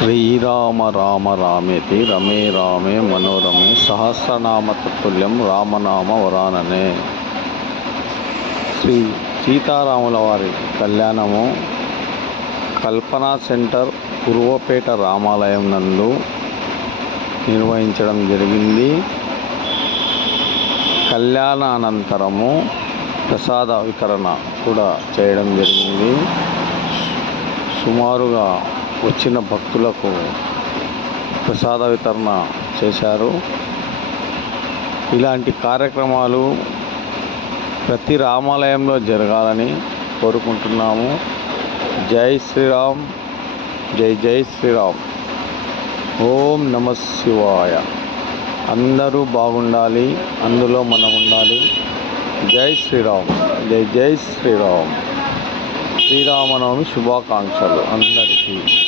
శ్రీరామ రామ రామేతి రమే రామే మనోరమే సహస్రనామ తత్తుల్యం రామనామ వరాననే. శ్రీ సీతారాముల వారి కళ్యాణము కల్పనా సెంటర్ పూర్వపేట రామాలయం నందు నిర్వహించడం జరిగింది. కళ్యాణ అనంతరము ప్రసాద వితరణ కూడా చేయడం జరిగింది. సుమారుగా వచ్చిన భక్తులకు ప్రసాద వితరణ చేశారు. ఇలాంటి కార్యక్రమాలు ప్రతి రామాలయంలో జరగాలని కోరుకుంటున్నాము. జై శ్రీరామ్, జై జై శ్రీరామ్. ఓం నమ శివాయ. అందరూ బాగుండాలి, అందులో మనం ఉండాలి. జై శ్రీరామ్, జై జై శ్రీరామ్. శ్రీరామనవమి శుభాకాంక్షలు అందరికీ.